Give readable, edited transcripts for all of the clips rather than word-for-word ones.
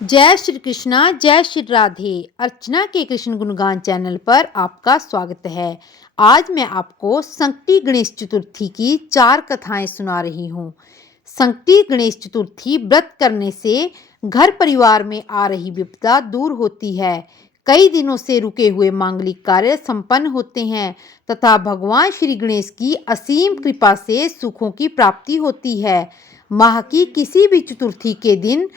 जय श्री कृष्णा, जय श्री राधे। अर्चना के कृष्ण गुणगान चैनल पर आपका स्वागत है। आज मैं आपको संकटी गणेश चतुर्थी की 4 कथाएं सुना रही हूँ। संकटी गणेश चतुर्थी व्रत करने से घर परिवार में आ रही विपदा दूर होती है। कई दिनों से रुके हुए मांगलिक कार्य संपन्न होते हैं तथा भगवान श्री गणेश की असीम कृपा से सुखों की प्राप्ति होती है। माह की किसी भी चतुर्थी के दिन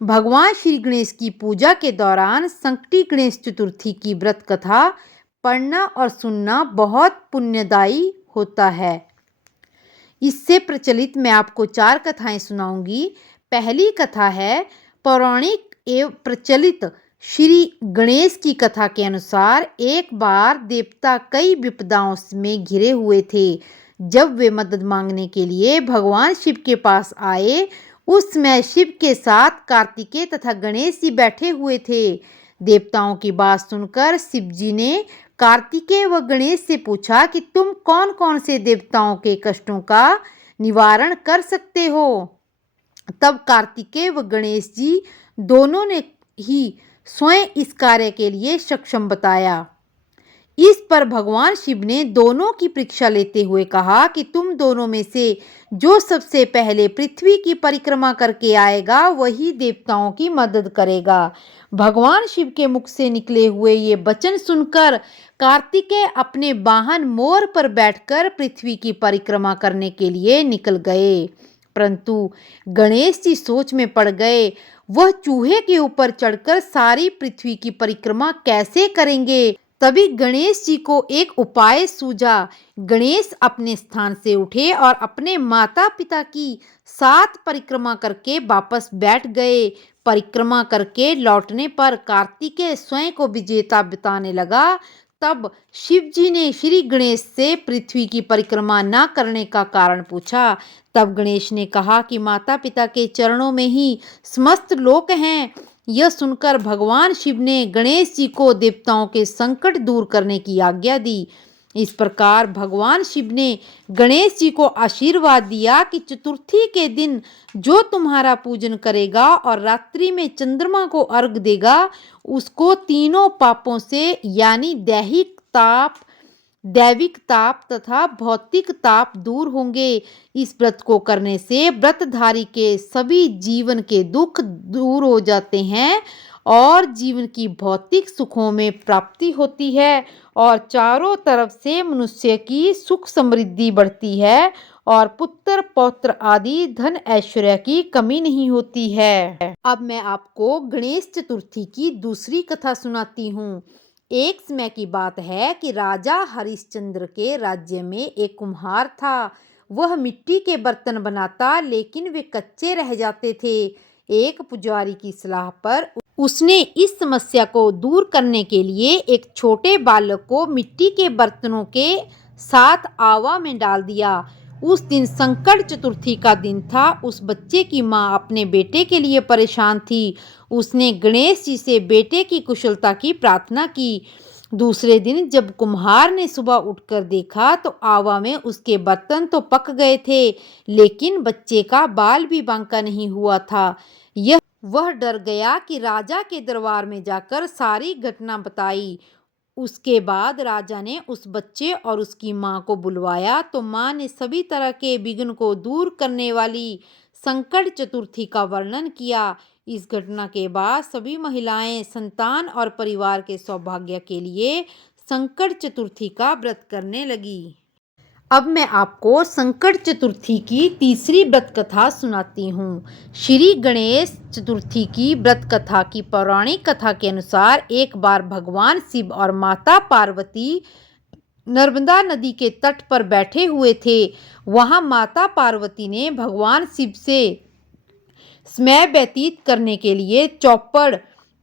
भगवान श्री गणेश की पूजा के दौरान संकटी गणेश चतुर्थी की व्रत कथा पढ़ना और सुनना बहुत पुण्यदायी होता है। इससे प्रचलित मैं आपको 4 कथाएं सुनाऊंगी। पहली कथा है पौराणिक एवं प्रचलित श्री गणेश की कथा के अनुसार एक बार देवता कई विपदाओं में घिरे हुए थे। जब वे मदद मांगने के लिए भगवान शिव के पास आए, उस समय शिव के साथ कार्तिकेय तथा गणेश जी बैठे हुए थे। देवताओं की बात सुनकर शिव जी ने कार्तिकेय व गणेश से पूछा कि तुम कौन कौन से देवताओं के कष्टों का निवारण कर सकते हो। तब कार्तिकेय व गणेश जी दोनों ने ही स्वयं इस कार्य के लिए सक्षम बताया। इस पर भगवान शिव ने दोनों की परीक्षा लेते हुए कहा कि तुम दोनों में से जो सबसे पहले पृथ्वी की परिक्रमा करके आएगा वही देवताओं की मदद करेगा। भगवान शिव के मुख से निकले हुए ये वचन सुनकर कार्तिकेय अपने वाहन मोर पर बैठकर पृथ्वी की परिक्रमा करने के लिए निकल गए। परंतु गणेश जी सोच में पड़ गए। वह चूहे के ऊपर चढ़कर सारी पृथ्वी की परिक्रमा कैसे करेंगे। तभी गणेश जी को एक उपाय सूझा। गणेश अपने स्थान से उठे और अपने माता पिता की 7 परिक्रमा करके वापस बैठ गए। परिक्रमा करके लौटने पर कार्तिकेय स्वयं को विजेता बताने लगा। तब शिव जी ने श्री गणेश से पृथ्वी की परिक्रमा न करने का कारण पूछा। तब गणेश ने कहा कि माता पिता के चरणों में ही समस्त लोक हैं। यह सुनकर भगवान शिव ने गणेश जी को देवताओं के संकट दूर करने की आज्ञा दी। इस प्रकार भगवान शिव ने गणेश जी को आशीर्वाद दिया कि चतुर्थी के दिन जो तुम्हारा पूजन करेगा और रात्रि में चंद्रमा को अर्घ देगा, उसको तीनों पापों से यानी दैविक ताप तथा भौतिक ताप दूर होंगे। इस व्रत को करने से व्रतधारी के सभी जीवन के दुख दूर हो जाते हैं और जीवन की भौतिक सुखों में प्राप्ति होती है और चारों तरफ से मनुष्य की सुख समृद्धि बढ़ती है और पुत्र पौत्र आदि धन ऐश्वर्य की कमी नहीं होती है। अब मैं आपको गणेश चतुर्थी की दूसरी कथा सुनाती हूँ। एक समय की बात है कि राजा हरिश्चंद्र के राज्य में एक कुम्हार था। वह मिट्टी के बर्तन बनाता, लेकिन वे कच्चे रह जाते थे। एक पुजारी की सलाह पर उसने इस समस्या को दूर करने के लिए एक छोटे बालक को मिट्टी के बर्तनों के साथ आवा में डाल दिया। उस दिन संकट चतुर्थी का दिन था। उस बच्चे की माँ अपने बेटे के लिए परेशान थी। उसने गणेश जी से बेटे की कुशलता की प्रार्थना की। दूसरे दिन जब कुम्हार ने सुबह उठकर देखा तो आवा में उसके बर्तन तो पक गए थे, लेकिन बच्चे का बाल भी बांका नहीं हुआ था। वह डर गया कि राजा के दरबार में जाकर सारी घटना बताई। उसके बाद राजा ने उस बच्चे और उसकी माँ को बुलवाया तो माँ ने सभी तरह के विघ्न को दूर करने वाली संकट चतुर्थी का वर्णन किया। इस घटना के बाद सभी महिलाएं संतान और परिवार के सौभाग्य के लिए संकट चतुर्थी का व्रत करने लगी। अब मैं आपको संकट चतुर्थी की तीसरी व्रत कथा सुनाती हूँ। श्री गणेश चतुर्थी की व्रत कथा की पौराणिक कथा के अनुसार एक बार भगवान शिव और माता पार्वती नर्मदा नदी के तट पर बैठे हुए थे। वहां माता पार्वती ने भगवान शिव से समय व्यतीत करने के लिए चौपड़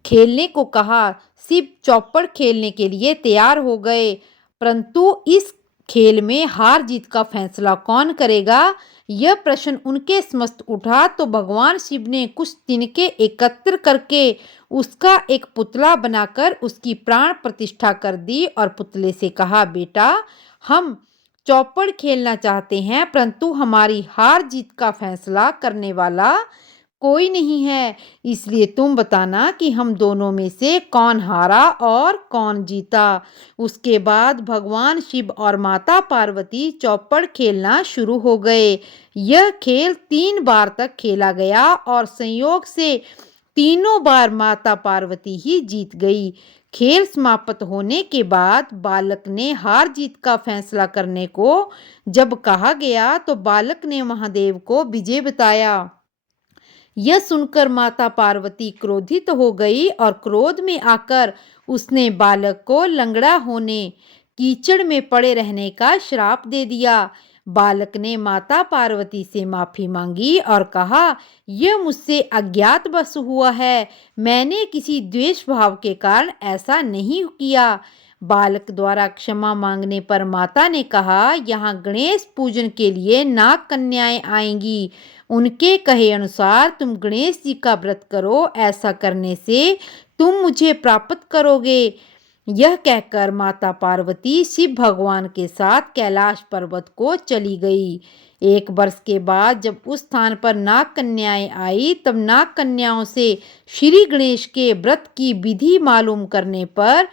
खेलने को कहा। शिव चौपड़ खेलने के लिए तैयार हो गए, परंतु इस खेल में हार जीत का फैसला कौन करेगा, यह प्रश्न उनके समस्त उठा। तो भगवान शिव ने कुछ तिनके एकत्र करके उसका एक पुतला बनाकर उसकी प्राण प्रतिष्ठा कर दी और पुतले से कहा, बेटा, हम चौपड़ खेलना चाहते हैं, परंतु हमारी हार जीत का फैसला करने वाला कोई नहीं है, इसलिए तुम बताना कि हम दोनों में से कौन हारा और कौन जीता। उसके बाद भगवान शिव और माता पार्वती चौपड़ खेलना शुरू हो गए। यह खेल 3 बार तक खेला गया और संयोग से तीनों बार माता पार्वती ही जीत गई। खेल समाप्त होने के बाद बालक ने हार जीत का फैसला करने को जब कहा गया तो बालक ने महादेव को विजय बताया। यह सुनकर माता पार्वती क्रोधित हो गई और क्रोध में आकर उसने बालक को लंगड़ा होने, कीचड़ में पड़े रहने का श्राप दे दिया। बालक ने माता पार्वती से माफी मांगी और कहा, यह मुझसे अज्ञातवश हुआ है, मैंने किसी द्वेष भाव के कारण ऐसा नहीं किया। बालक द्वारा क्षमा मांगने पर माता ने कहा, यहाँ गणेश पूजन के लिए नाग कन्याएं आएंगी, उनके कहे अनुसार तुम गणेश जी का व्रत करो, ऐसा करने से तुम मुझे प्राप्त करोगे। यह कहकर माता पार्वती शिव भगवान के साथ कैलाश पर्वत को चली गई। 1 वर्ष के बाद जब उस स्थान पर नाग कन्याएं आई, तब नाग कन्याओं से श्री गणेश के व्रत की विधि मालूम करने पर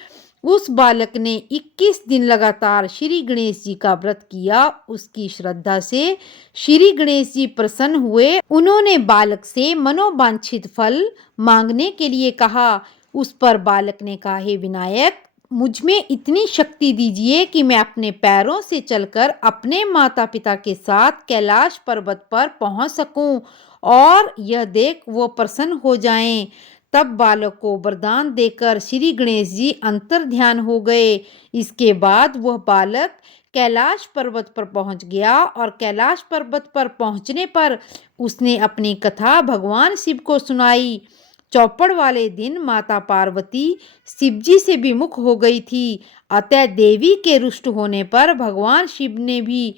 उस बालक ने 21 दिन लगातार श्री गणेश जी का व्रत किया। उसकी श्रद्धा से श्री गणेश जी प्रसन्न हुए। उन्होंने बालक से मनोवांछित फल मांगने के लिए कहा। उस पर बालक ने कहा, हे विनायक, मुझमें इतनी शक्ति दीजिए कि मैं अपने पैरों से चलकर अपने माता पिता के साथ कैलाश पर्वत पर पहुंच सकूं और यह देख वो प्रसन्न हो जाएं। तब बालक को वरदान देकर श्री गणेश जी अंतर ध्यान हो गए। इसके बाद वह बालक कैलाश पर्वत पर पहुंच गया और कैलाश पर्वत पर पहुंचने पर उसने अपनी कथा भगवान शिव को सुनाई। चौपड़ वाले दिन माता पार्वती शिवजी से विमुख हो गई थी, अतः देवी के रुष्ट होने पर भगवान शिव ने भी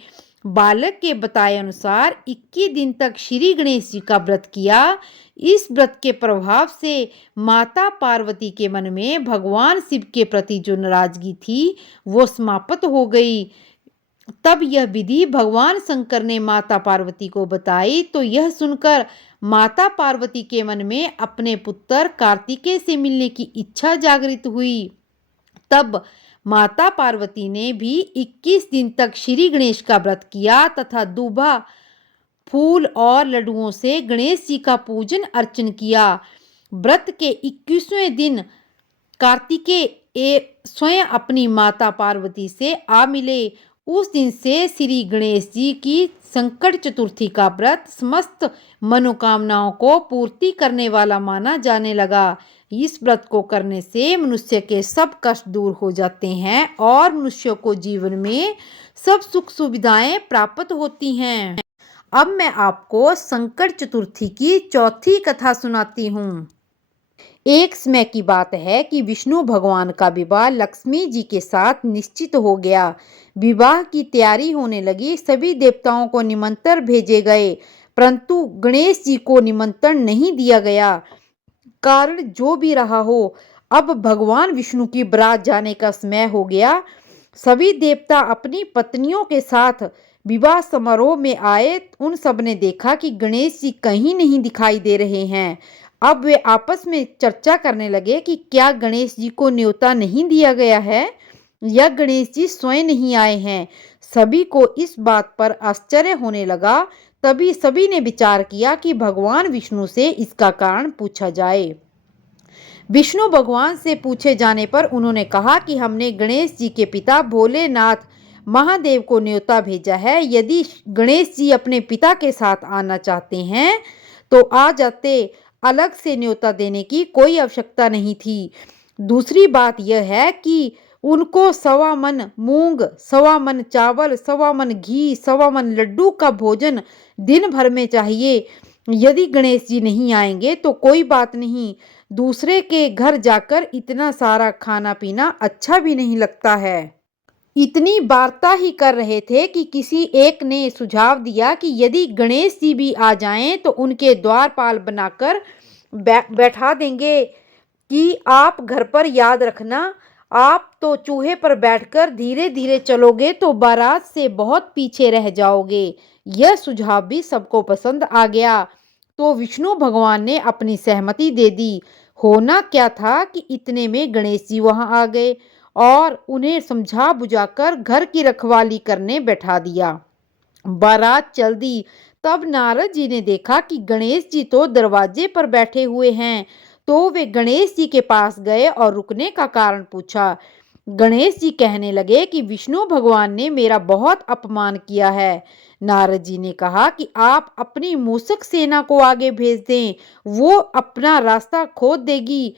बालक के बताए अनुसार 21 दिन तक श्री गणेश जी का व्रत किया। इस व्रत के प्रभाव से माता पार्वती के मन में भगवान शिव के प्रति जो नाराजगी थी वो समाप्त हो गई। तब यह विधि भगवान शंकर ने माता पार्वती को बताई, तो यह सुनकर माता पार्वती के मन में अपने पुत्र कार्तिकेय से मिलने की इच्छा जागृत हुई। तब माता पार्वती ने भी 21 दिन तक श्री गणेश का व्रत किया तथा दूबा, फूल और लड्डुओं से गणेश जी का पूजन अर्चन किया। व्रत के 21वें दिन कार्तिकेय स्वयं अपनी माता पार्वती से आ मिले। उस दिन से श्री गणेश जी की संकट चतुर्थी का व्रत समस्त मनोकामनाओं को पूर्ति करने वाला माना जाने लगा। इस व्रत को करने से मनुष्य के सब कष्ट दूर हो जाते हैं और मनुष्य को जीवन में सब सुख सुविधाएं प्राप्त होती हैं। अब मैं आपको संकट चतुर्थी की चौथी कथा सुनाती हूँ। एक समय की बात है कि विष्णु भगवान का विवाह लक्ष्मी जी के साथ निश्चित हो गया। विवाह की तैयारी होने लगी। सभी देवताओं को निमंत्रण भेजे गए, परंतु गणेश जी को निमंत्रण नहीं दिया गया। कारण जो भी रहा हो, अब भगवान विष्णु की बारात जाने का समय हो गया। सभी देवता अपनी पत्नियों के साथ विवाह समारोह में आए। उन सब ने देखा कि गणेश जी कहीं नहीं दिखाई दे रहे हैं। अब वे आपस में चर्चा करने लगे कि क्या गणेश जी को न्योता नहीं दिया गया है या गणेश जी स्वयं नहीं आए हैं। सभी को इस बात पर आश्चर्य होने लगा। तभी सभी ने विचार किया कि भगवान विष्णु से इसका कारण पूछा जाए। विष्णु भगवान से पूछे जाने पर उन्होंने कहा कि हमने गणेश जी के पिता भोलेनाथ महादेव को न्योता भेजा है। यदि गणेश जी अपने पिता के साथ आना चाहते हैं तो आ जाते, अलग से न्योता देने की कोई आवश्यकता नहीं थी। दूसरी बात यह है कि उनको 1.25 मन मूंग, 1.25 मन चावल, 1.25 मन घी, 1.25 मन लड्डू का भोजन दिन भर में चाहिए। यदि गणेश जी नहीं आएंगे तो कोई बात नहीं, दूसरे के घर जाकर इतना सारा खाना पीना अच्छा भी नहीं लगता है। इतनी वार्ता ही कर रहे थे कि किसी एक ने सुझाव दिया कि यदि गणेश जी भी आ जाएं तो उनके द्वारपाल बनाकर बैठा देंगे कि आप घर पर याद रखना, आप तो चूहे पर बैठकर धीरे धीरे चलोगे तो बारात से बहुत पीछे रह जाओगे। यह सुझाव भी सबको पसंद आ गया। तो विष्णु भगवान ने अपनी सहमति दे दी। होना क्या था कि इतने में गणेश जी वहां आ गए और उन्हें समझा बुझाकर घर की रखवाली करने बैठा दिया। बारात चल दी। तब नारद जी ने देखा कि गणेश जी तो दरवाजे पर बैठे हुए हैं। तो वे गणेश जी के पास गए और रुकने का कारण पूछा। गणेश जी कहने लगे कि विष्णु भगवान ने मेरा बहुत अपमान किया है। नारद जी ने कहा कि आप अपनी मूषक सेना को आगे भेज दें, वो अपना रास्ता खोद देगी,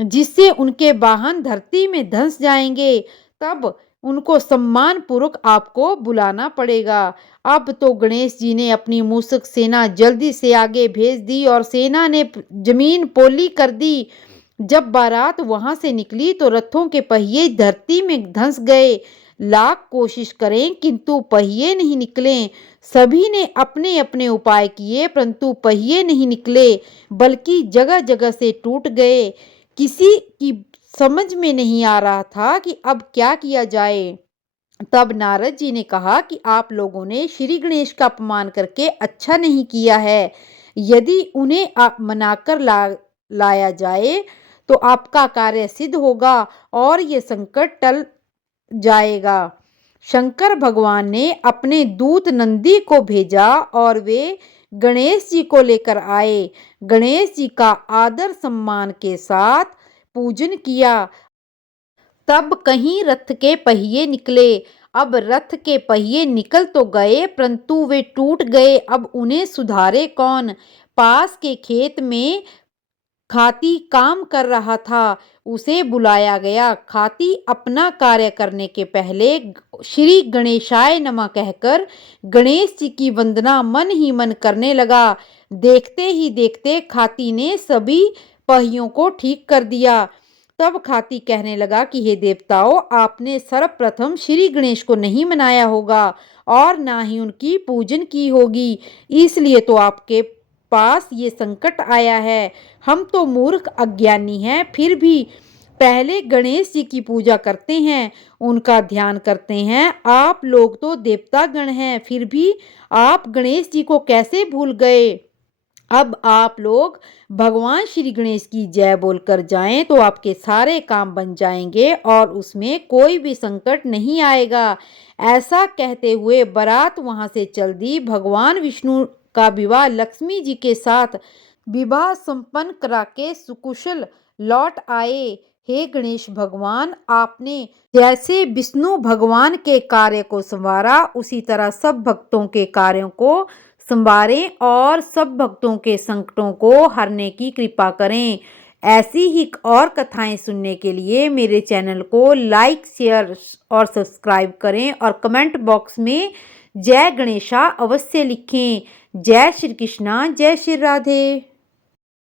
जिससे उनके वाहन धरती में धंस जाएंगे। तब उनको सम्मान पूर्वक आपको बुलाना पड़ेगा। अब तो गणेश जी ने अपनी मूषक सेना जल्दी से आगे भेज दी और सेना ने जमीन पोली कर दी। जब बारात वहां से निकली तो रथों के पहिए धरती में धंस गए। लाख कोशिश करें किंतु पहिए नहीं निकले। सभी ने अपने अपने उपाय किए परंतु पहिए नहीं निकले, बल्कि जगह जगह से टूट गए। किसी की समझ में नहीं आ रहा था कि अब क्या किया जाए। तब नारद जी ने कहा कि आप लोगों ने श्री गणेश का अपमान करके अच्छा नहीं किया है। यदि उन्हें आप मनाकर लाया जाए तो आपका कार्य सिद्ध होगा और ये संकट टल जाएगा। शंकर भगवान ने अपने दूत नंदी को भेजा और वे गणेश जी को लेकर आए। गणेश जी का आदर सम्मान के साथ पूजन किया। तब कहीं रथ के पहिए निकले। अब रथ के पहिए निकल तो गए परंतु वे टूट गए। अब उन्हें सुधारे कौन। पास के खेत में खाती काम कर रहा था, उसे बुलाया गया। खाती अपना कार्य करने के पहले श्री गणेशाय नमः कहकर गणेश जी की वंदना मन ही मन करने लगा। देखते ही देखते खाती ने सभी पहियों को ठीक कर दिया। तब खाती कहने लगा कि हे देवताओं, आपने सर्वप्रथम श्री गणेश को नहीं मनाया होगा और ना ही उनकी पूजन की होगी, इसलिए तो आपके पास ये संकट आया है। हम तो मूर्ख अज्ञानी हैं, फिर भी पहले गणेश जी की पूजा करते हैं, उनका ध्यान करते हैं। आप लोग तो देवता गण हैं, फिर भी आप गणेश जी को कैसे भूल गए। अब आप लोग भगवान श्री गणेश की जय बोलकर जाएं तो आपके सारे काम बन जाएंगे और उसमें कोई भी संकट नहीं आएगा। ऐसा कहते हुए बारात वहां से चल दी। भगवान विष्णु का विवाह लक्ष्मी जी के साथ विवाह संपन्न करा के सुकुशल लौट आए। हे गणेश भगवान, आपने जैसे विष्णु भगवान के कार्य को संवारा उसी तरह सब भक्तों के कार्यों को संवारें और सब भक्तों के संकटों को हरने की कृपा करें। ऐसी ही और कथाएं सुनने के लिए मेरे चैनल को लाइक, शेयर और सब्सक्राइब करें और कमेंट बॉक्स में जय गणेशा अवश्य लिखें। जय श्री कृष्णा, जय श्री राधे।